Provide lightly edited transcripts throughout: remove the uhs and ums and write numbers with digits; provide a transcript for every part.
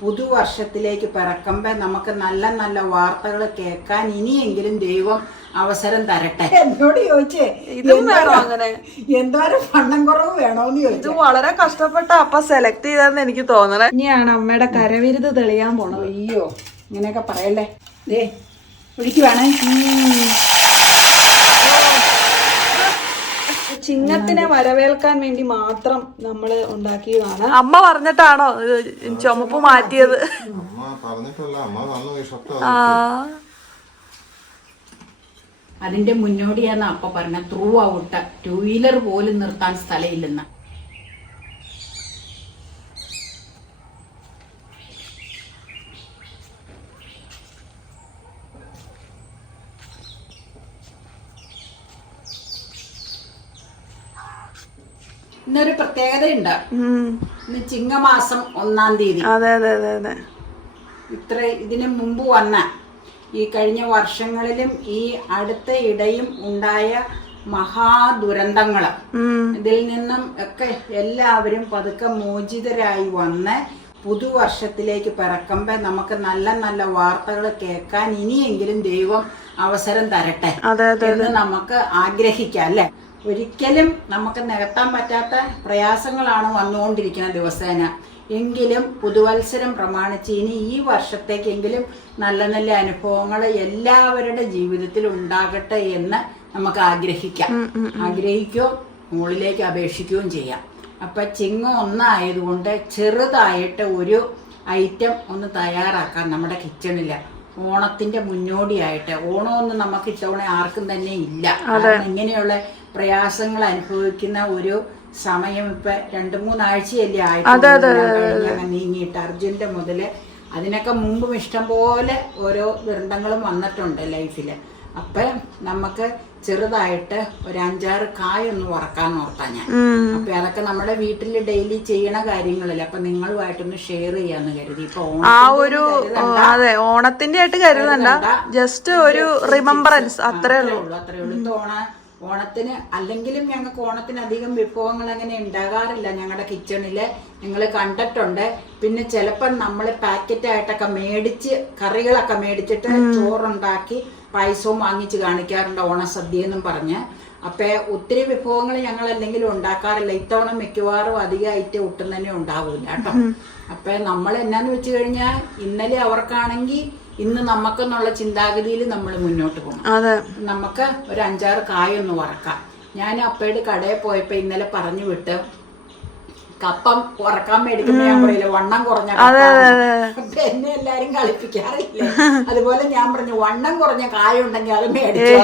പുതുവർഷത്തിലേക്ക് പിറക്കുമ്പോൾ നമുക്ക് നല്ല നല്ല വാർത്തകൾ കേൾക്കാൻ ഇനിയെങ്കിലും ദൈവം അവസരം തരട്ടെ. എന്നോട് ചോദിച്ചേ ഇതും വേണോ അങ്ങനെ എന്തോരം വണ്ണം കുറവ് വേണോന്ന് ചോദിച്ചു. ഇത് വളരെ കഷ്ടപ്പെട്ട അപ്പ സെലക്ട് ചെയ്തെന്ന് എനിക്ക് തോന്നണേ. ഇനിയാണ് അമ്മയുടെ കരവിരുത് തെളിയാൻ പോണത്. അയ്യോ ഇങ്ങനെയൊക്കെ പറയല്ലേ. ദേ ഒഴിക്ക് വേണേ. ചിങ്ങത്തിനെ വരവേൽക്കാൻ വേണ്ടി മാത്രം നമ്മൾ ഉണ്ടാക്കിയതാണ്. അമ്മ പറഞ്ഞിട്ടാണോ ചുമപ്പ് മാറ്റിയത്? അതിന്റെ മുന്നോടിയാന്ന് അപ്പ പറഞ്ഞ ത്രൂ ഔട്ട് 2 വീലർ പോലും നിർത്താൻ സ്ഥലമില്ലെന്ന്. ഇന്നൊരു പ്രത്യേകത ഉണ്ട്. ഇന്ന് ചിങ്ങമാസം 1-ാം തീയതി. അതെ അതെ അതെ അതെ. ഇതിനു മുമ്പ് വന്ന ഈ കഴിഞ്ഞ വർഷങ്ങളിലും ഈ അടുത്ത ഇടയും ഉണ്ടായ മഹാദുരന്തങ്ങള്, ഇതിൽ നിന്നും ഒക്കെ എല്ലാവരും പതുക്കെ മോചിതരായി വന്ന് പുതുവർഷത്തിലേക്ക് പിറക്കുമ്പോൾ നമുക്ക് നല്ല നല്ല വാർത്തകൾ കേൾക്കാൻ ഇനിയെങ്കിലും ദൈവം അവസരം തരട്ടെ എന്ന് നമുക്ക് ആഗ്രഹിക്കാം അല്ലെ. ഒരിക്കലും നമുക്ക് നികത്താൻ പറ്റാത്ത പ്രയാസങ്ങളാണ് വന്നുകൊണ്ടിരിക്കുന്ന ദിവസേന. എങ്കിലും പുതുവത്സരം പ്രമാണിച്ച് ഇനി ഈ വർഷത്തേക്കെങ്കിലും നല്ല നല്ല അനുഭവങ്ങൾ എല്ലാവരുടെ ജീവിതത്തിൽ ഉണ്ടാകട്ടെ എന്ന് നമുക്ക് ആഗ്രഹിക്കാം. ആഗ്രഹിക്കുകയോ മുകളിലേക്ക് അപേക്ഷിക്കുകയും ചെയ്യാം. അപ്പം ചിങ്ങം 1 ആയതുകൊണ്ട് ചെറുതായിട്ട് ഒരു ഐറ്റം ഒന്ന് തയ്യാറാക്കാം നമ്മുടെ കിച്ചണിൽ. ഓണത്തിന്റെ മുന്നോടിയായിട്ട്. ഓണമൊന്നും നമുക്ക് ഇത്തവണ ആർക്കും തന്നെ ഇല്ല. ഇങ്ങനെയുള്ള പ്രയാസങ്ങൾ അനുഭവിക്കുന്ന ഒരു സമയം ഇപ്പൊ 2-3 ആഴ്ചയല്ലേ ആയിട്ട് നീങ്ങിയിട്ട് അർജുന്റെ മുതല് അതിനൊക്കെ മുമ്പും ഇഷ്ടം പോലെ ഓരോ ദുരന്തങ്ങളും വന്നിട്ടുണ്ട് ലൈഫില്. അപ്പൊ നമുക്ക് ചെറുതായിട്ട് ഒരു 5-6 കായൊന്ന് വറക്കാൻ ഓർത്താ ഞാൻ. അപ്പൊ അതൊക്കെ നമ്മുടെ വീട്ടിൽ ഡെയിലി ചെയ്യണ കാര്യങ്ങളല്ലേ. അപ്പൊ നിങ്ങളുമായിട്ടൊന്ന് ഷെയർ ചെയ്യാന്ന് കരുതി. ഇപ്പൊ ഓണത്തിന്റെ ആയിട്ട് കരുതണ്ട, ജസ്റ്റ് ഒരു റിമംബറൻസ് അത്രേ ഉള്ളൂ. ഓണത്തിന് അല്ലെങ്കിലും ഞങ്ങൾക്ക് ഓണത്തിന് അധികം വിഭവങ്ങൾ അങ്ങനെ ഉണ്ടാകാറില്ല ഞങ്ങളുടെ കിച്ചണില്. നിങ്ങൾ കണ്ടിട്ടുണ്ട്. പിന്നെ ചിലപ്പോൾ നമ്മൾ പാക്കറ്റായിട്ടൊക്കെ മേടിച്ച് കറികളൊക്കെ മേടിച്ചിട്ട് ചോറുണ്ടാക്കി പായസവും വാങ്ങിച്ച് കാണിക്കാറുണ്ട് ഓണസദ്യ എന്നും പറഞ്ഞ്. അപ്പം ഒത്തിരി വിഭവങ്ങൾ ഞങ്ങൾ അല്ലെങ്കിലും ഉണ്ടാക്കാറില്ല. ഇത്തവണ മിക്കവാറും അധികമായിട്ട് ഒട്ടും തന്നെ ഉണ്ടാവില്ല കേട്ടോ. അപ്പം നമ്മൾ എന്നാന്ന് വെച്ച് കഴിഞ്ഞാൽ ഇന്നലെ അവർക്കാണെങ്കിൽ ഇന്ന് നമുക്കെന്നുള്ള ചിന്താഗതിയിൽ നമ്മൾ മുന്നോട്ട് പോകണം. നമുക്ക് ഒരു 5-6 കായൊന്ന് വറക്കാം. ഞാൻ അപ്പയുടെ കടയിൽ പോയപ്പോ ഇന്നലെ പറഞ്ഞു വിട്ട് കപ്പം വറക്കാൻ മേടിക്കുമ്പോ ഞാൻ പറയില്ല വണ്ണം കുറഞ്ഞ കപ്പ. എന്നെ എല്ലാരും കളിപ്പിക്കാറില്ലേ. അതുപോലെ ഞാൻ പറഞ്ഞു വണ്ണം കുറഞ്ഞ കായ ഉണ്ടെങ്കിൽ അത് മേടിച്ചു.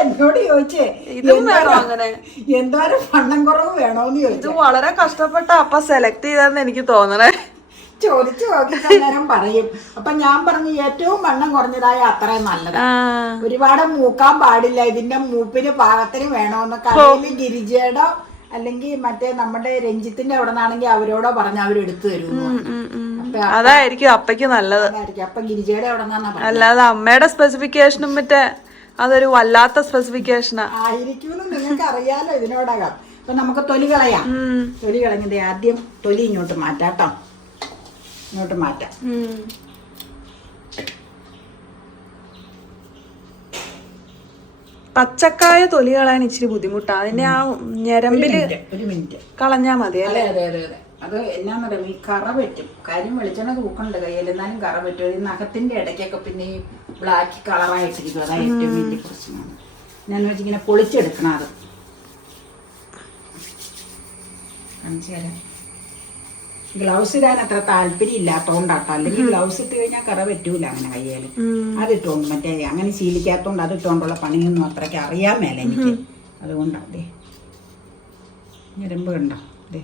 എന്നോട് ചോദിച്ചേ ഇതും വേണോ അങ്ങനെ എന്തോരം വണ്ണം കുറവ് വേണോന്ന് ചോദിച്ചു. ഇത് വളരെ കഷ്ടപ്പെട്ട അപ്പ സെലക്ട് ചെയ്തെന്ന് എനിക്ക് തോന്നണേ. ചോദിച്ചു നോക്കിക്കാൻ പറയും. അപ്പൊ ഞാൻ പറഞ്ഞു ഏറ്റവും വണ്ണം കുറഞ്ഞതായ അത്രയും നല്ലത്. ഒരുപാട് മൂക്കാൻ പാടില്ല. ഇതിന്റെ മൂപ്പിന് പാകത്തിന് വേണമെന്ന് കടയില് ഗിരിജയുടെ അല്ലെങ്കിൽ മറ്റേ നമ്മുടെ രഞ്ജിത്തിന്റെ അവിടെ നിന്നാണെങ്കിൽ അവരോടോ പറഞ്ഞ അവരെടുത്തു തരും. അതായിരിക്കും അപ്പയ്ക്ക് നല്ലത്. അപ്പൊ ഗിരിജയുടെ അവിടെ നിന്നാ. അല്ലാതെ അമ്മയുടെ സ്പെസിഫിക്കേഷനും മറ്റേ അതൊരു വല്ലാത്ത സ്പെസിഫിക്കേഷനാ ആയിരിക്കുമെന്ന് നിങ്ങൾക്ക് അറിയാലോ ഇതിനോടകം. അപ്പൊ നമുക്ക് തൊലി കളയാം. തൊലി കളഞ്ഞത് ആദ്യം തൊലി ഇങ്ങോട്ട് മാറ്റാട്ടോ. ഇങ്ങോട്ട് മാറ്റാം. പച്ചക്കായ തൊലി കളയാൻ ഇച്ചിരി ബുദ്ധിമുട്ടാ. അതിന്റെ ആ ഞരമ്പില് ഒരു മിനിറ്റ് കളഞ്ഞാ മതി അല്ലേ? അതെ അതെ അതെ. അത് എന്നാന്നറിയാം ഈ കറ പറ്റും. കാര്യം വെളിച്ചെണ്ണ തൂക്കണ്ട് കയ്യിൽ, എന്നാലും കറ പറ്റും. ഈ നഖത്തിന്റെ ഇടയ്ക്കൊക്കെ പിന്നെ ഈ ബ്ലാക്ക് കളറായിട്ടിരിക്കും. അതാ ഏറ്റവും വലിയ പ്രശ്നമാണ്. എന്നാന്ന് വെച്ചാൽ ഇങ്ങനെ പൊളിച്ചെടുക്കണം. അത് കാണിച്ചു തരാം. ഗ്ലൗസ് ഇടാൻ അത്ര താല്പര്യം ഇല്ലാത്തോണ്ടാട്ടോ. അല്ലെങ്കിൽ ഗ്ലൗസ് ഇട്ട് കഴിഞ്ഞാൽ കറ പറ്റൂല അങ്ങനെ കയ്യേല്. അതിട്ടോണ്ട് മറ്റേ അങ്ങനെ ശീലിക്കാത്തോണ്ട് അതിട്ടോണ്ടുള്ള പണിയൊന്നും അത്രയ്ക്ക് അറിയാൻ മേല എനിക്ക്. അതുകൊണ്ടാ. അതെ ഞരമ്പ് കണ്ടോ? അതെ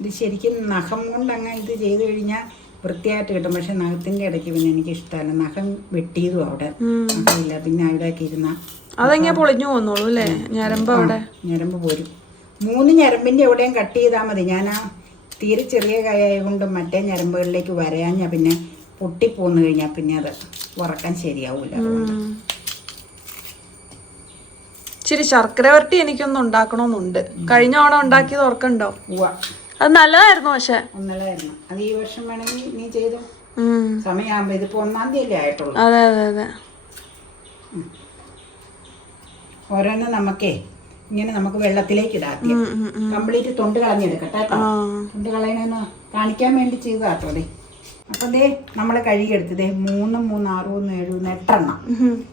ഇത് ശരിക്കും നഖം കൊണ്ട് അങ്ങനെ ഇത് ചെയ്ത് കഴിഞ്ഞാൽ വൃത്തിയായിട്ട് കിട്ടും. പക്ഷെ നഖത്തിന്റെ ഇടയ്ക്ക് പിന്നെ എനിക്ക് ഇഷ്ടമല്ല. നഖം വെട്ടിയതും അവിടെ നഖമില്ല. പിന്നെ അവിടെയൊക്കെ ഇരുന്ന അതെങ്ങനെ പൊളിഞ്ഞു പോന്നോളൂ അല്ലേ? ഞരമ്പ് അവിടെ ഞരമ്പ് പോരും. 3 ഞരമ്പിന്റെ എവിടെയും കട്ട് ചെയ്താൽ മതി. ഞാൻ ആ തീരെ ചെറിയ കൈയായതുകൊണ്ട് മറ്റേ ഞരമ്പുകളിലേക്ക് വരയാഞ്ഞാൽ പിന്നെ പൊട്ടിപ്പോന്നു കഴിഞ്ഞാൽ പിന്നെ അത് വറക്കാൻ ശരിയാവൂല. ഇച്ചിരി ശർക്കര വരട്ടി എനിക്കൊന്നും ഉണ്ടാക്കണമെന്നുണ്ട്. കഴിഞ്ഞ ഓണം ഉണ്ടാക്കിയത് ഓർക്കണ്ടോ? അത് നല്ലതായിരുന്നു പക്ഷെ. ഒന്നല്ലായിരുന്നു. അത് ഈ വർഷം വേണമെങ്കിൽ നീ ചെയ്തോ, സമയമാകുമ്പോ. ഇതിപ്പോ 1-ാം തീയതി ആയിട്ടുള്ളൂ. അതെ അതെ അതെ. ഓരോന്ന് നമുക്കേ ഇങ്ങനെ നമുക്ക് വെള്ളത്തിലേക്ക് ഇടാം. കംപ്ലീറ്റ് തൊണ്ട് കളഞ്ഞെടുക്കട്ടെ. തൊണ്ട് കളയണമെന്ന് കാണിക്കാൻ വേണ്ടി ചെയ്തതാട്ടോ. അതെ. അപ്പൊ ദേ നമ്മള് കഴുകിയെടുത്ത് ദേ 3, 3, 6, 7, 8 എണ്ണം.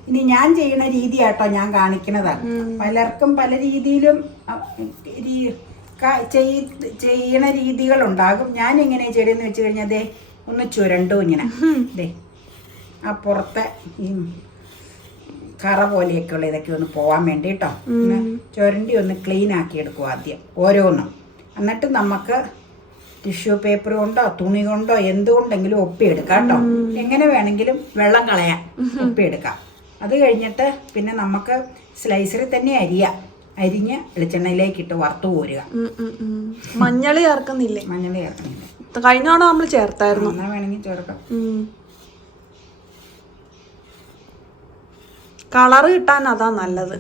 ഇനി ഞാൻ ചെയ്യണ രീതി ആട്ടോ ഞാൻ കാണിക്കണതാണ്. പലർക്കും പല രീതിയിലും ചെയ്യണ രീതികളുണ്ടാകും. ഞാൻ എങ്ങനെയാ ചെയ്യണമെന്ന് വെച്ച് കഴിഞ്ഞാൽ ദേ ഒന്ന് ചുരണ്ടും ഇങ്ങനെ. ദേ ആ പുറത്തെ ഈ കറ പോലെയൊക്കെയുള്ള ഇതൊക്കെ ഒന്ന് പോവാൻ വേണ്ടി കേട്ടോ. പിന്നെ ചുരണ്ടി ഒന്ന് ക്ലീൻ ആക്കി എടുക്കും ആദ്യം ഓരോന്നും. എന്നിട്ട് നമുക്ക് ടിഷ്യൂ പേപ്പർ കൊണ്ടോ തുണി കൊണ്ടോ എന്തുകൊണ്ടെങ്കിലും ഒപ്പിയെടുക്കാം കേട്ടോ. എങ്ങനെ വേണമെങ്കിലും വെള്ളം കളയാം, ഒപ്പിയെടുക്കാം. അത് കഴിഞ്ഞിട്ട് പിന്നെ നമുക്ക് സ്ലൈസറിൽ തന്നെ അരിഞ്ഞ് വെളിച്ചെണ്ണയിലേക്ക് ഇട്ട് വറുത്ത് കോരുക. മഞ്ഞൾ ചേർക്കുന്നില്ലേ? മഞ്ഞൾ ചേർക്കുന്നില്ല. കഴിഞ്ഞ തവണ നമ്മൾ ചേർത്തായിരുന്നു. എന്നാ വേണമെങ്കിൽ ചേർക്കാം. കളറ് കിട്ടാൻ അതാ നല്ലത്.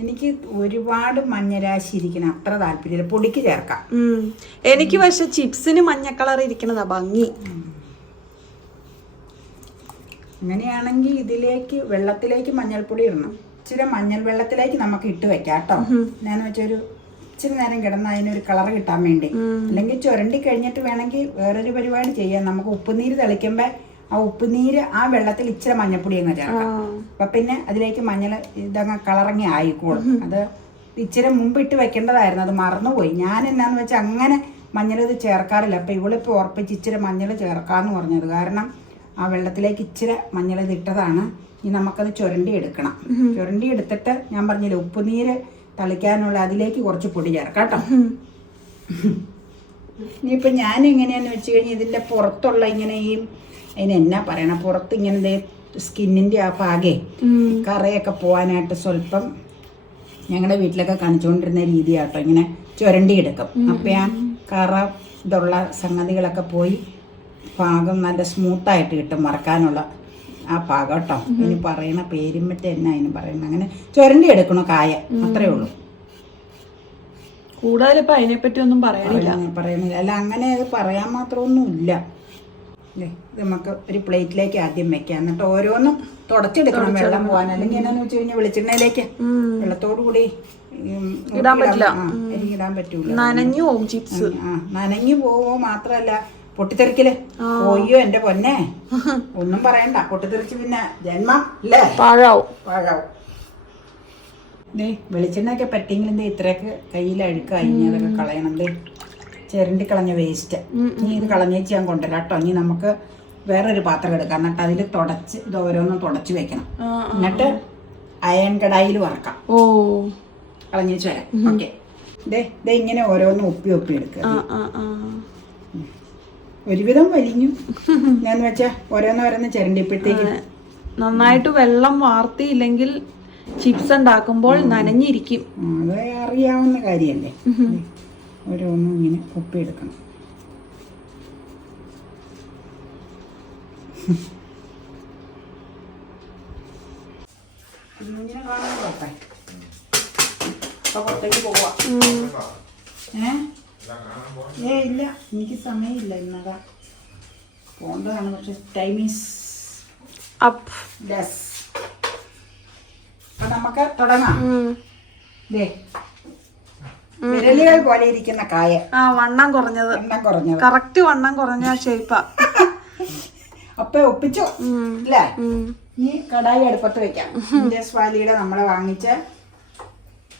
എനിക്ക് ഒരുപാട് മഞ്ഞരാശി ഇരിക്കണം അത്ര താല്പര്യമില്ല. പൊടിക്ക് ചേർക്കാം. എനിക്ക് പക്ഷെ ചിപ്സിന് മഞ്ഞ കളർ ഇരിക്കണതാ ഭംഗി. അങ്ങനെയാണെങ്കിൽ ഇതിലേക്ക് വെള്ളത്തിലേക്ക് മഞ്ഞൾപ്പൊടി ഇടണം. ഇച്ചിരി മഞ്ഞൾ വെള്ളത്തിലേക്ക് നമുക്ക് ഇട്ട് വെക്കാം കേട്ടോ. ഞാൻ വെച്ചൊരു ഇച്ചിരി നേരം കിടന്ന് അതിനൊരു കളർ കിട്ടാൻ വേണ്ടി. അല്ലെങ്കിൽ ചുരണ്ടി കഴിഞ്ഞിട്ട് വേണമെങ്കിൽ വേറൊരു പരിപാടി ചെയ്യാം. നമുക്ക് ഉപ്പുനീര് തെളിക്കുമ്പോൾ ആ ഉപ്പുനീര് ആ വെള്ളത്തിൽ ഇച്ചിരി മഞ്ഞൾപ്പൊടി അങ്ങ് ചേർക്കാം. അപ്പൊ പിന്നെ അതിലേക്ക് മഞ്ഞൾ ഇതങ്ങ് കളറങ്ങി ആയിക്കോളും. അത് ഇച്ചിരി മുമ്പ് ഇട്ട് വെക്കേണ്ടതായിരുന്നു, അത് മറന്നുപോയി. ഞാൻ എന്നാന്ന് വെച്ചാൽ അങ്ങനെ മഞ്ഞൾ ഇത് ചേർക്കാറില്ല. അപ്പൊ ഇവളിപ്പോൾ ഉറപ്പിച്ച് ഇച്ചിരി മഞ്ഞൾ ചേർക്കാന്ന് പറഞ്ഞത് കാരണം ആ വെള്ളത്തിലേക്ക് ഇച്ചിരി മഞ്ഞൾ ഇത് ഇട്ടതാണ്. ഇനി നമുക്കത് ചുരണ്ടി എടുക്കണം. ചുരണ്ടി എടുത്തിട്ട് ഞാൻ പറഞ്ഞില്ല ഉപ്പുനീര് തളിക്കാനുള്ള അതിലേക്ക് കുറച്ച് പൊടി ചേർക്കാം കേട്ടോ. ഇനിയിപ്പോൾ ഞാൻ എങ്ങനെയാന്ന് വെച്ച് കഴിഞ്ഞാൽ ഇതിൻ്റെ പുറത്തുള്ള ഇങ്ങനെ ഈ അതിനെന്നാ പറയണ പുറത്ത് ഇങ്ങനെ സ്കിന്നിൻ്റെ ആ പാകെ കറയൊക്കെ പോകാനായിട്ട് സ്വല്പം ഞങ്ങളുടെ വീട്ടിലൊക്കെ കാണിച്ചുകൊണ്ടിരുന്ന രീതിയാട്ടോ. ഇങ്ങനെ ചുരണ്ടി എടുക്കും. അപ്പം ആ കറ ഇതുള്ള സംഗതികളൊക്കെ പോയി പാകം നല്ല സ്മൂത്തായിട്ട് കിട്ടും മറക്കാനുള്ള ആ പാകം കേട്ടോ. ഇനി പറയണ പേരും മറ്റേ എന്നാ അതിന് പറയുന്നത്. അങ്ങനെ ചുരണ്ടി എടുക്കണോ കായ, അത്രേ ഉള്ളൂ. കൂടുതൽ ഇപ്പം അതിനെപ്പറ്റി ഒന്നും പറയണില്ല. അല്ല അങ്ങനെ അത് പറയാൻ മാത്രമൊന്നും ഇല്ല. ഇത് നമുക്ക് ഒരു പ്ലേറ്റിലേക്ക് ആദ്യം വെക്കാം. എന്നിട്ട് ഓരോന്നും തുടച്ചെടുക്കണം വെള്ളം പോകാൻ. അല്ലെങ്കിൽ എന്നാന്ന് വെച്ച് കഴിഞ്ഞാൽ വെളിച്ചെണ്ണയിലേക്ക് വെള്ളത്തോടു കൂടി ഇടാൻ പറ്റില്ല. ഇടാൻ പറ്റൂല, നനഞ്ഞു പോവും ചിപ്സ്. നനഞ്ഞു പോവോ മാത്രല്ല പൊട്ടിത്തെറിക്കല്. ഓയ്യോ എന്റെ പൊന്നെ, ഒന്നും പറയണ്ട. പൊട്ടിത്തെറിച്ച് പിന്നെ ജന്മം അല്ലേ, പാഴാവും. വെളിച്ചെണ്ണയൊക്കെ പറ്റിയെങ്കിലും ഇത്രയൊക്കെ കയ്യിൽ അഴുക്കായി. അതൊക്കെ കളയണം. ചിരണ്ടി കളഞ്ഞ വേസ്റ്റ് ഇനി ഇത് കളഞ്ഞേച്ച് ഞാൻ കൊണ്ടുവരാം കേട്ടോ. ഇനി നമുക്ക് വേറൊരു പാത്രം എടുക്കാം. എന്നിട്ട് അതിൽ തുടച്ച് ഇത് ഓരോന്നും തുടച്ച് വെക്കണം. എന്നിട്ട് അയൺ കടായിൽ വറക്കാം. കളഞ്ഞേച്ച് വരാം. ഓക്കെ. ഇതേ ഇങ്ങനെ ഓരോന്നും ഒപ്പി എടുക്കുക. ഒരുവിധം വലിഞ്ഞു. ഞാൻ വെച്ചാ ഓരോന്നോരോന്ന് ചിരണ്ടിയപ്പോഴത്തേക്ക് നന്നായിട്ട് വെള്ളം വാർത്തിയില്ലെങ്കിൽ ചിപ്സ് ഉണ്ടാക്കുമ്പോൾ നനഞ്ഞിരിക്കും. അത് അറിയാവുന്ന കാര്യല്ലേ. ഓരോന്നും ഇങ്ങനെ ഒപ്പിയെടുക്കണം. ഇങ്ങനെ കാണാൻ പോട്ടെ. അപ്പൊ പുറത്തേക്ക് പോവാ. ഇല്ല, എനിക്ക് സമയമില്ല ഇന്നതാ പോണ്ടതാണ്. പക്ഷെ ടൈം ഈസ് അപ്പ്. അപ്പൊ നമുക്ക് തുടങ്ങാം. വിരലുകൾ പോലെ ഇരിക്കുന്ന കായ. വണ്ണം കുറഞ്ഞത്. കറക്റ്റ് വണ്ണം കുറഞ്ഞ ഷേപ്പാ. അപ്പൊ ഒപ്പിച്ചു അല്ലേ? ഈ കടായി അടുപ്പത്ത് വെക്കാം. വാലിയുടെ നമ്മളെ വാങ്ങിച്ച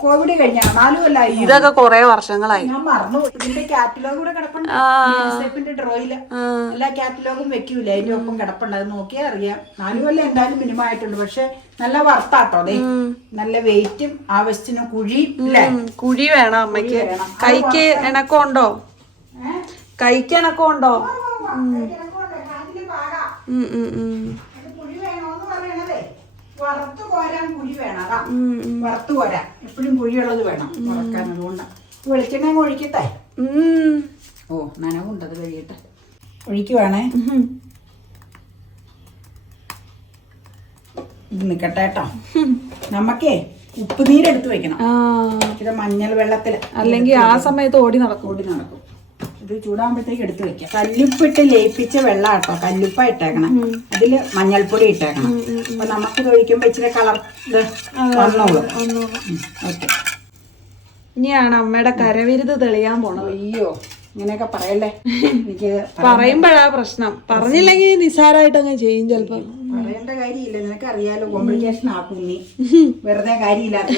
കോവിഡ് കഴിഞ്ഞ 4 കൊല്ലമായി. ഇതൊക്കെ കൊറേ വർഷങ്ങളായി. ഞാൻ മറന്നു. ഇതിന്റെ കാറ്റലോഗ് കൂടെ കിടപ്പുണ്ട്. ഡ്രോയില് എല്ലാ കാറ്റലോഗും വെക്കൂല, അതിന്റെ ഒപ്പം കിടപ്പുണ്ട്. അത് നോക്കിയാൽ അറിയാം. 4 കൊല്ലം എന്തായാലും മിനിമം ആയിട്ടുണ്ട്. പക്ഷെ നല്ല വർത്താട്ടോ. അതെ, നല്ല വെയിറ്റും ആവശ്യത്തിന് കുഴി അല്ലേ? കുഴി വേണം അമ്മയ്ക്ക്. കൈക്ക് ഇണക്കമുണ്ടോ? കൈക്ക് ഇണക്കമുണ്ടോ? വറുത്ത് കോരാൻ കുഴി വേണം. അതാ വറുത്ത് കോരാൻ എപ്പോഴും കുഴിയുള്ളത് വേണം വറക്കാൻ. അതുകൊണ്ടാണ്. വെളിച്ചെണ്ണ ഒഴിക്കട്ടെ. നനവുണ്ടത് കഴിയട്ടെ. ഒഴിക്കുവാണേ. ഇത് നിക്കട്ടെ കേട്ടോ. നമുക്കേ ഉപ്പുനീരെടുത്ത് വെക്കണം. ആ, ഇത് മഞ്ഞൾ വെള്ളത്തിൽ, അല്ലെങ്കിൽ ആ സമയത്ത് ഓടി നടക്കും. ഇത് ചൂടാകുമ്പോഴത്തേക്ക് എടുത്ത് വെക്കാം. കല്ലുപ്പിട്ട് ലയിപ്പിച്ച വെള്ളം കേട്ടോ, കല്ലുപ്പ ഇട്ടേക്കണം. അതില് മഞ്ഞൾപ്പൊടി ഇട്ടേക്കണം. അപ്പൊ നമുക്കിത് ഒഴിക്കുമ്പോ ഇച്ചിരി കളർ ഇത് വന്നോളൂ. ഓക്കെ. ഇനിയാണ് അമ്മയുടെ കരവിരുത് തെളിയാൻ പോണത്. അയ്യോ, ഇങ്ങനെയൊക്കെ പറയല്ലേ. എനിക്ക് പറയുമ്പോഴാ പ്രശ്നം, പറഞ്ഞില്ലെങ്കിൽ നിസാരായിട്ട് അങ്ങ് ചെയ്യും ചിലപ്പോ. പറയേണ്ട കാര്യമില്ല, നിനക്ക് അറിയാലോ. കോംപ്ലിക്കേഷൻ ആക്കും നീ, വെറുതെ കാര്യമില്ലാത്ത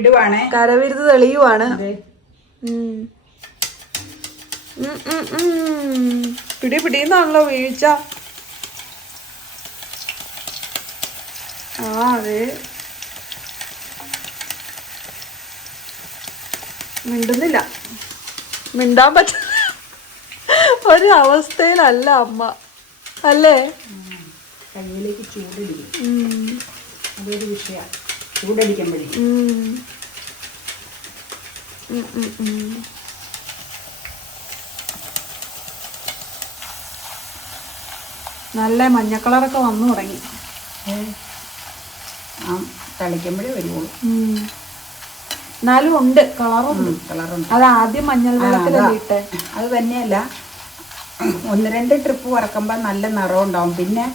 ഇടുവാണേ. കരവിരുത് തെളിയുവാണ്. പിടിന്നാണല്ലോ വീഴ്ച. ആ അതെ, മിണ്ടുന്നില്ല, മിണ്ടാൻ പറ്റ ഒരു അവസ്ഥയിലല്ല അമ്മ അല്ലേ. കയ്യിലേക്ക് ചൂടടിക്കും, അതൊരു വിഷയമാണ്. ചൂടടിക്കുമ്പോഴേ നല്ല മഞ്ഞ കളറൊക്കെ വന്നു തുടങ്ങി. ആ തളിക്കുമ്പോഴേ വരുള്ളൂ. എന്നാലും ഉണ്ട്, കളറുണ്ട്. അത് ആദ്യം മഞ്ഞൾ വെള്ളത്തിലല്ലേ ഇട്ടെ. അത് തന്നെയല്ല, 1-2 ട്രിപ്പ് വറക്കുമ്പോൾ നല്ല നിറം ഉണ്ടാവും. പിന്നെ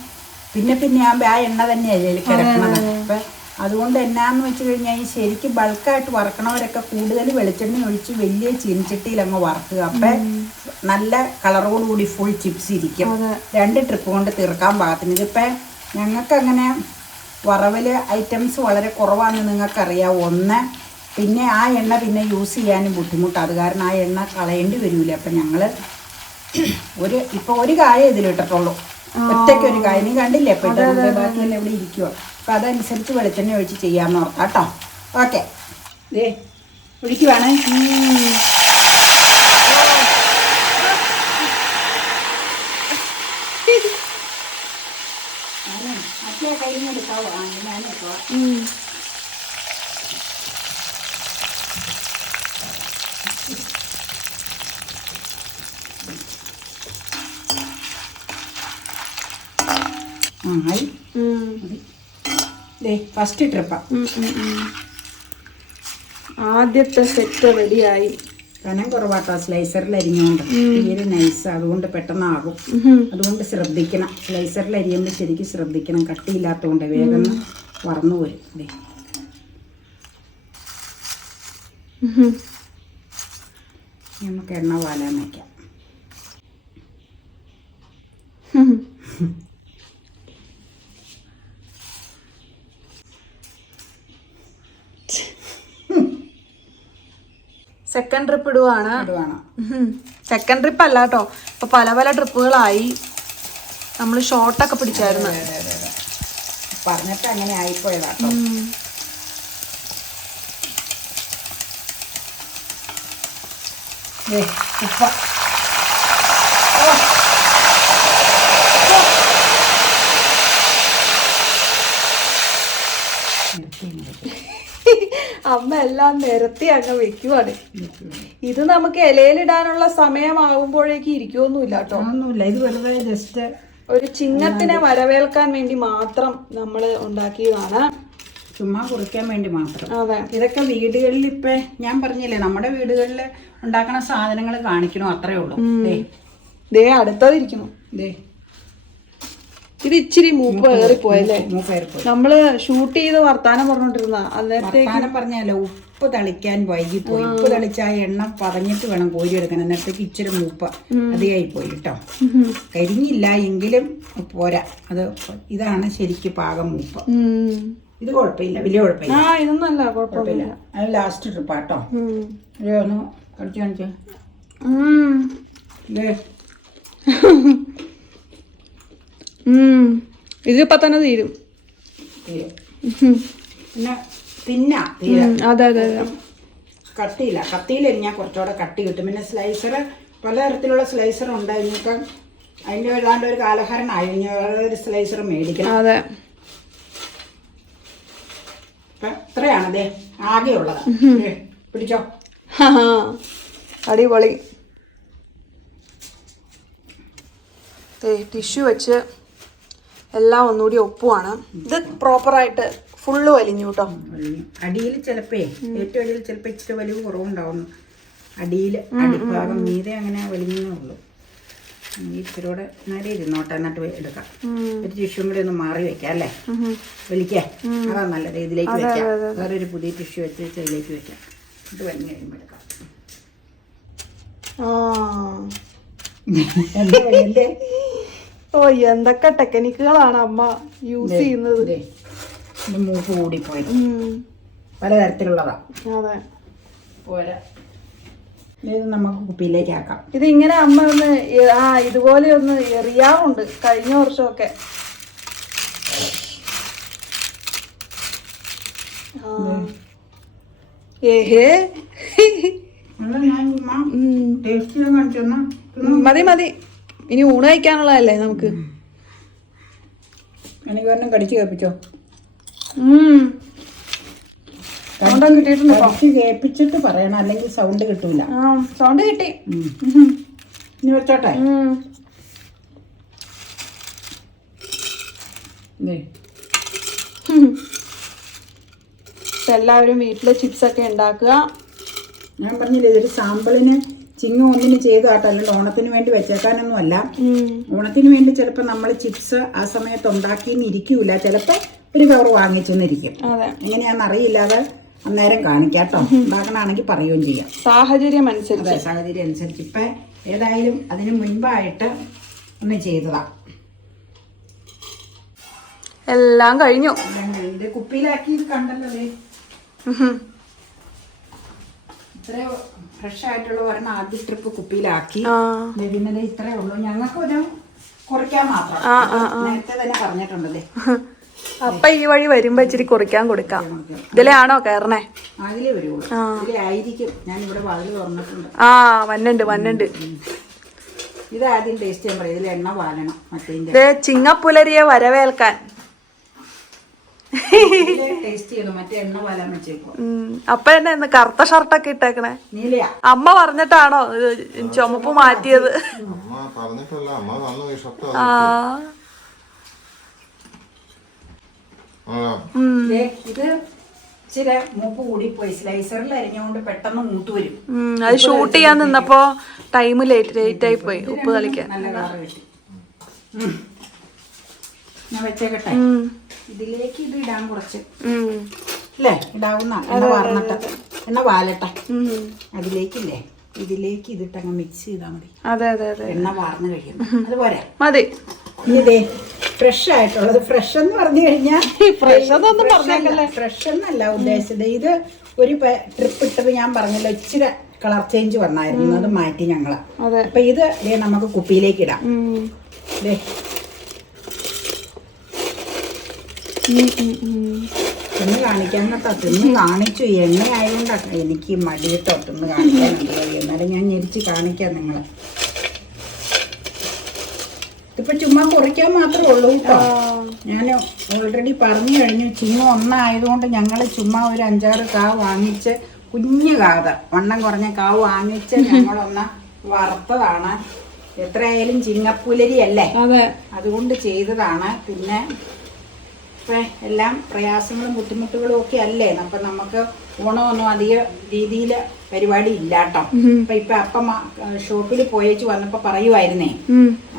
ആകുമ്പോൾ ആ എണ്ണ തന്നെയല്ലേ കിടക്കുന്നത്. അപ്പം അതുകൊണ്ട് എന്നാന്ന് വെച്ച് കഴിഞ്ഞാൽ ഈ ശരിക്കും ബൾക്കായിട്ട് വറക്കണവരൊക്കെ കൂടുതൽ വെളിച്ചെണ്ണ ഒഴിച്ച് വലിയ ചീനിച്ചട്ടിയിൽ അങ്ങ് വറക്കുക. അപ്പം നല്ല കളറോടുകൂടി ഫുൾ ചിപ്സ് ഇരിക്കും. 2 ട്രിപ്പ് കൊണ്ട് തീർക്കാൻ പാകത്തിന്. ഇതിപ്പം ഞങ്ങൾക്കങ്ങനെ വറവൽ ഐറ്റംസ് വളരെ കുറവാണെന്ന് നിങ്ങൾക്കറിയാം. ഒന്ന്, പിന്നെ ആ എണ്ണ പിന്നെ യൂസ് ചെയ്യാനും ബുദ്ധിമുട്ടാണ്. അത് കാരണം ആ എണ്ണ കളയേണ്ടി വരില്ല. അപ്പം ഞങ്ങൾ ഒരു കായ ഇതിലിട്ടിട്ടുള്ളൂ, ഒറ്റയ്ക്കൊരു കായ. നീ കണ്ടില്ലേ? അപ്പം ബാക്കിയെല്ലാം ഇവിടെ ഇരിക്കുവോ. അപ്പം അതനുസരിച്ച് വെളിച്ചെണ്ണ ഒഴിച്ച് ചെയ്യാമെന്ന് ഓർക്കാം കേട്ടോ. ഓക്കെ, ദേ ഒഴിക്കുവാണ്. മറ്റേ കയ്യിൽ എടുക്കാവോ? ഞാൻ എടുക്കുക. ഫസ്റ്റ് ട്രിപ്പാ. ആദ്യത്തെ സെറ്റ് റെഡിയായി. കനം കുറവാട്ടോ, സ്ലൈസറിൽ അരിഞ്ഞുകൊണ്ട്. തീരെ നൈസ്, അതുകൊണ്ട് പെട്ടെന്നാകും. അതുകൊണ്ട് ശ്രദ്ധിക്കണം, സ്ലൈസറിൽ അരിയുമ്പോൾ ശരിക്കും ശ്രദ്ധിക്കണം. കട്ടിയില്ലാത്തതുകൊണ്ട് വേഗം വറന്നു പോരും. നമുക്ക് എണ്ണ വാലാൻ വയ്ക്കാം. സെക്കൻഡ് ട്രിപ്പ് ഇടുവാണ്. സെക്കൻഡ് ട്രിപ്പ് അല്ല കേട്ടോ, ഇപ്പൊ പല ട്രിപ്പുകളായി. നമ്മൾ ഷോർട്ടൊക്കെ പിടിച്ചായിരുന്നു. പറഞ്ഞിട്ട് അങ്ങനെ ആയിപ്പോയതാട്ടോ. ഉപ്പ അമ്മ എല്ലാം നിരത്തി അങ്ങ് വെക്കുവാണ്. ഇത് നമുക്ക് ഇലയിലിടാനുള്ള സമയമാകുമ്പോഴേക്ക് ഇരിക്കുവൊന്നുമില്ല കേട്ടോ. ഒന്നുമില്ല, ഇത് വെറുതെ ജസ്റ്റ് ഒരു ചിങ്ങത്തിനെ വരവേൽക്കാൻ വേണ്ടി മാത്രം നമ്മൾ ഉണ്ടാക്കിയതാണ്. ചുമ്മാ കുറിക്കാൻ വേണ്ടി മാത്രം. അതെ, ഇതൊക്കെ വീടുകളിൽ ഇപ്പം ഞാൻ പറഞ്ഞില്ലേ, നമ്മുടെ വീടുകളിൽ ഉണ്ടാക്കുന്ന സാധനങ്ങൾ കാണിക്കണോ, അത്രേ ഉള്ളൂ. ദേ അടുത്തതിരിക്കുന്നു. ദേ ഇത് ഇച്ചിരി മൂപ്പ് കയറിപ്പോയല്ലേ. നമ്മള് ഷൂട്ട് ചെയ്ത് വർത്താനം പറഞ്ഞോണ്ടിരുന്ന അന്നേരത്തേക്ക് പറഞ്ഞല്ലോ, ഉപ്പ് തളിക്കാൻ വൈകിപ്പോയി. ഉപ്പ് തളിച്ച ആ എണ്ണ പറഞ്ഞിട്ട് വേണം കോരി എടുക്കാൻ. അന്നേരത്തേക്ക് ഇച്ചിരി മൂപ്പ് അധികമായി പോയി കേട്ടോ. കരിഞ്ഞില്ല എങ്കിലും പോരാ. അത് ഇതാണ് ശരിക്കും പാകം മൂപ്പ്. ഇത് കുഴപ്പമില്ല, വലിയ കുഴപ്പമില്ല. ഇതൊന്നല്ല കുഴപ്പമില്ല. അത് ലാസ്റ്റ് ട്രിപ്പാട്ടോ. ഒന്ന് കളിച്ചു കാണിച്ചേ. ഇതിപ്പോ തന്നെ തീരും. പിന്നെ തിന്നാ അതെ അതെ, കട്ടിയില്ല. കത്തിയിൽ ഞാൻ കുറച്ചുകൂടെ കട്ടി കിട്ടും. പിന്നെ സ്ലൈസർ, പലതരത്തിലുള്ള സ്ലൈസർ ഉണ്ട്. ഇനിയിപ്പം അതിൻ്റെ ഏതാണ്ട് ഒരു കാലഹരണമായി. ഇനി വേറൊരു സ്ലൈസർ മേടിക്കണം. അതെ, അപ്പം ഇത്രയാണ് അതെ ആകെയുള്ളത്. പിടിച്ചോ. അടിപൊളി. ടിഷ്യൂ വെച്ച് എല്ലാം ഒന്നുകൂടി ഒപ്പുവാണ്. ഇത് പ്രോപ്പറായിട്ട് ഫുള്ള് വലിഞ്ഞു കേട്ടോ. അടിയിൽ ചിലപ്പോ ഏറ്റവും അടിയിൽ ചിലപ്പോ ഇച്ചിരി വലിവ് കുറവുണ്ടാവുന്നു. അടിയിൽ അടിഭാഗം മീതെ അങ്ങനെ വലിഞ്ഞേ ഉള്ളൂ. ഈ ഇച്ചിരൂടെ നേരെ ഇരുന്നോട്ടെ, എന്നിട്ട് എടുക്കാം. ഒരു ടിഷ്യൂ കൂടി ഒന്ന് മാറി വെക്കാം അല്ലേ, വലിക്കാം. അതാ നല്ലത്. ഇതിലേക്ക് വെക്കാം. വേറൊരു പുതിയ ടിഷ്യൂ വെച്ച് ഇതിലേക്ക് വെക്കാം. ഇത് വലിഞ്ഞ് കഴിയുമ്പോൾ എടുക്കാം. ഓ, എന്തൊക്കെ ടെക്നിക്കുകളാണ് അമ്മ യൂസ് ചെയ്യുന്നത്. മൂക്ക് കൂടിപ്പോയി പലതരത്തിലുള്ളതാ. അതെ, പോരാ. ഇത് നമുക്ക് കുപ്പിയിലേക്ക് ആക്കാം. ഇതിങ്ങനെ അമ്മ ഒന്ന് ഇതുപോലെ ഒന്ന് എറിയാറുണ്ട് കഴിഞ്ഞ വർഷമൊക്കെ. ഏഹേ, മതി മതി, ഇനി ഊണ് കഴിക്കാനുള്ളതല്ലേ നമുക്ക്. എനിക്ക് ഒരെണ്ണം കടിച്ചു കേൾപ്പിച്ചോ. കേൾപ്പിച്ചിട്ട് പറയണം, അല്ലെങ്കിൽ സൗണ്ട് കിട്ടൂല. സൗണ്ട് കിട്ടി. ഇനി വെച്ചോട്ടെ. എല്ലാവരും വീട്ടില് ചിപ്സ് ഒക്കെ ഉണ്ടാക്കുക. ഞാൻ പറഞ്ഞില്ലേ, ഇതൊരു സാമ്പിളിന് ചിങ്ങം ഒന്നിന് ചെയ്താട്ടോ, അല്ലാണ്ട് ഓണത്തിന് വേണ്ടി വെച്ചേക്കാനൊന്നും അല്ല. ഓണത്തിന് വേണ്ടി ചിലപ്പോൾ നമ്മൾ ചിപ്സ് ആ സമയത്ത് ഉണ്ടാക്കിയെന്ന് ഇരിക്കൂല, ചിലപ്പോൾ ഒരു കവർ വാങ്ങിച്ചെന്നിരിക്കും. എങ്ങനെയാണെന്നറിയില്ലാതെ അന്നേരം കാണിക്കാട്ടോ. ഉണ്ടാക്കണാണെങ്കിൽ പറയുകയും ചെയ്യാം, സാഹചര്യം അനുസരിച്ച്. അതെ, സാഹചര്യം അനുസരിച്ച്. ഇപ്പം ഏതായാലും അതിന് മുൻപായിട്ട് ഒന്ന് ചെയ്തതാ. എല്ലാം കഴിഞ്ഞു. ഇത് കുപ്പിയിലാക്കി കണ്ടല്ലോ. ഇത്ര ഫ്രഷ് ആയിട്ടുള്ള ഒരെണ്ണം ആദ്യ ട്രിപ്പ് കുപ്പിയിലാക്കി. പിന്നെ ഇത്രേ ഉള്ളൂ. ഞങ്ങൾക്ക് ഒരു കുറയ്ക്കാൻ മാത്രം. നേരത്തെ തന്നെ പറഞ്ഞിട്ടുണ്ടല്ലേ. അപ്പൊ ഈ വഴി വരുമ്പോ ഇച്ചിരി കുറിക്കാൻ കൊടുക്കാം. ഇതിലാണോ കയറണേ? അതിലേ വരുള്ളൂ. ഇതിലേ ആയിരിക്കും. ഞാൻ ഇവിടെ വാതിൽ തുറന്നിട്ടുണ്ട്. വന്നുണ്ട്. ഇതാദ്യം ടേസ്റ്റ് ചെയ്യാൻ പറയും. ഇതിൽ എണ്ണ വാലണം. മറ്റേ ചിങ്ങപ്പുലരിയെ വരവേൽക്കാൻ ടേസ്റ്റ് ചെയ്തു. മറ്റേ എണ്ണ വാലാൻ വെച്ചേക്കോ. അപ്പൊ എന്നെ ഇന്ന് കറുത്ത ഷർട്ടൊക്കെ ഇട്ടേക്കണേ. നീലയാ? അമ്മ പറഞ്ഞിട്ടാണോ ചുമപ്പ് മാറ്റിയത്? ഇത് ഇച്ചിരി മൂപ്പ് കൂടിപ്പോയി. സ്ലൈസറിൽ അരിഞ്ഞുകൊണ്ട് പെട്ടെന്ന് മൂത്ത് വരും. അത് ഷൂട്ട് ചെയ്യാൻ നിന്നപ്പോ ടൈം ലേറ്റ് ആയി പോയി. ഉപ്പ് കളിക്കാൻ നല്ല കളറ് കിട്ടി. ഞാൻ വെച്ചേക്കട്ടെ. ഇതിലേക്ക് ഇത് ഇടാൻ കുറച്ച് അല്ലേ, ഇടാവുന്ന എണ്ണ വാർന്നിട്ട് എണ്ണ വാലട്ടെ. അതിലേക്കില്ലേ, ഇതിലേക്ക് ഇതിട്ടങ്ങ് മിക്സ് ചെയ്താൽ മതി. അതെ, എണ്ണ വാർന്നു കഴിയുമ്പോൾ അതുപോലെ മതി. ഇതേ ഫ്രഷ് ആയിട്ടുള്ളത്. ഫ്രഷ് എന്ന് പറഞ്ഞു കഴിഞ്ഞാൽ ഫ്രഷ് എന്നല്ല ഉദ്ദേശിച്ചത്. ഇത് ഒരു ട്രിപ്പ് ഇട്ടത് ഞാൻ പറഞ്ഞല്ലോ, ഇച്ചിരി കളർ ചേഞ്ച് വന്നായിരുന്നു. അത് മാറ്റി ഞങ്ങള്. അപ്പൊ ഇത് നമുക്ക് കുപ്പിയിലേക്ക് ഇടാം. തിന്ന് കാണിക്കാൻ കേട്ടോ. തിന്ന് കാണിച്ചു. എണ്ണ ആയതുകൊണ്ടാണ് എനിക്ക് മടിയിട്ടോ തിന്ന് കാണിക്കാനുണ്ട്. എന്നാലും ഞാൻ ഞെരിച്ച് കാണിക്കാം നിങ്ങളെ. ഇതിപ്പോ ചുമ്മാ കുറയ്ക്കാൻ മാത്രമേ ഉള്ളൂ കേട്ടോ. ഞാൻ ഓൾറെഡി പറഞ്ഞു കഴിഞ്ഞു. ചിങ്ങം ഒന്നായതുകൊണ്ട് ഞങ്ങൾ ചുമ്മാ ഒരു 5-6 കാവ് വാങ്ങിച്ച്, കുഞ്ഞു കാവ്, വണ്ണം കുറഞ്ഞ കാവ് വാങ്ങിച്ച് ഞങ്ങളൊന്ന് വറുത്തതാണ്. എത്രയായാലും ചിങ്ങപ്പുലരി അല്ലേ, അതുകൊണ്ട് ചെയ്തതാണ്. പിന്നെ ഇപ്പം എല്ലാം പ്രയാസങ്ങളും ബുദ്ധിമുട്ടുകളും ഒക്കെ അല്ലേ. അപ്പം നമുക്ക് ഓണമൊന്നും അധിക രീതിയിൽ പരിപാടി ഇല്ലാട്ടോ. ഇപ്പൊ അപ്പം ഷോപ്പിൽ പോയേച്ച് വന്നപ്പോ പറയുമായിരുന്നേ,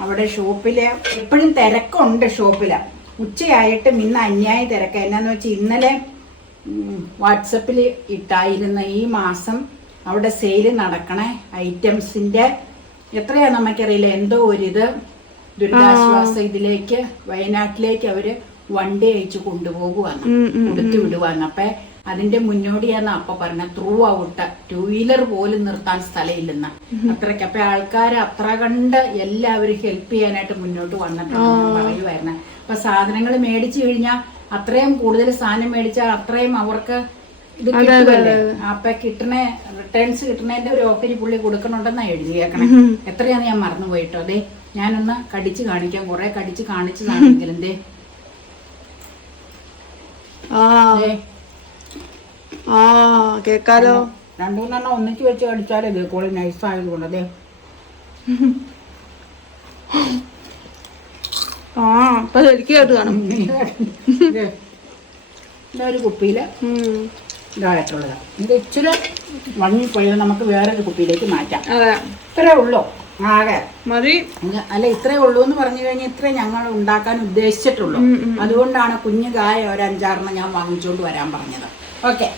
അവിടെ ഷോപ്പില് എപ്പോഴും തിരക്കുണ്ട്. ഷോപ്പില് ഉച്ചയായിട്ടും ഇന്ന് അന്യായ തിരക്ക്. എന്നാന്ന് വെച്ചാൽ ഇന്നലെ വാട്സപ്പിൽ ഇട്ടായിരുന്ന ഈ മാസം അവിടെ സെയിൽ നടക്കണ ഐറ്റംസിന്റെ എത്രയാ നമുക്കറിയില്ല, എന്തോ ഒരിത് ദുരിതാശ്വാസ ഇതിലേക്ക് വയനാട്ടിലേക്ക് അവര് വണ്ടി അയച്ചു കൊണ്ടുപോകുവാന്ന്, കൊടുത്തു വിടുവാന്ന്. അപ്പൊ അതിന്റെ മുന്നോടിയാന്ന് അപ്പൊ പറഞ്ഞ ത്രൂ ഔട്ട് 2 വീലർ പോലും നിർത്താൻ സ്ഥലമില്ലെന്ന്. അത്രയ്ക്ക്. അപ്പൊ ആൾക്കാർ അത്ര കണ്ട് എല്ലാവരും ഹെൽപ്പ് ചെയ്യാനായിട്ട് മുന്നോട്ട് വന്നിട്ടുണ്ടെന്ന് പറയുമായിരുന്നു. അപ്പൊ സാധനങ്ങൾ മേടിച്ചു കഴിഞ്ഞാൽ അത്രയും കൂടുതൽ സാധനം മേടിച്ചാൽ അത്രയും അവർക്ക് ഇത് കിട്ടുമല്ലേ. അപ്പൊ കിട്ടണേ റിട്ടേൺസ് കിട്ടണേന്റെ ഒരു ഓഫരി പുള്ളി കൊടുക്കണുണ്ടെന്നാ എഴുതിയേക്കണേ. എത്രയാന്ന് ഞാൻ മറന്നുപോയിട്ടോ. അതെ, ഞാനൊന്ന് കടിച്ചു കാണിക്കാം. കുറെ കടിച്ചു കാണിച്ചതാണെങ്കിൽ എന്തേ കേക്കാലോ. 2-3 ഒന്നിച്ച് വെച്ച് കടിച്ചാലേ കേക്കോളി. നൈസ് ആയതുകൊണ്ട് അതെ. ഇപ്പൊ ശരിക്കും കേട്ട് കാണും. ഇതൊരു കുപ്പിയിൽ ഇതായിട്ടുള്ളത്. ഇത് ഇച്ചിരി വങ്ങിപ്പോയത് നമുക്ക് വേറൊരു കുപ്പിയിലേക്ക് മാറ്റാം. ഇത്രേ ഉള്ളൂ ആകെ മതി. അല്ല ഇത്രേ ഉള്ളൂ എന്ന് പറഞ്ഞു കഴിഞ്ഞാൽ ഇത്രേ ഞങ്ങൾ ഉണ്ടാക്കാൻ ഉദ്ദേശിച്ചിട്ടുള്ളൂ. അതുകൊണ്ടാണ് കുഞ്ഞു കായ ഒരു 5-6 ഞാൻ വാങ്ങിച്ചുകൊണ്ട് വരാൻ പറഞ്ഞത്. ഓക്കെ.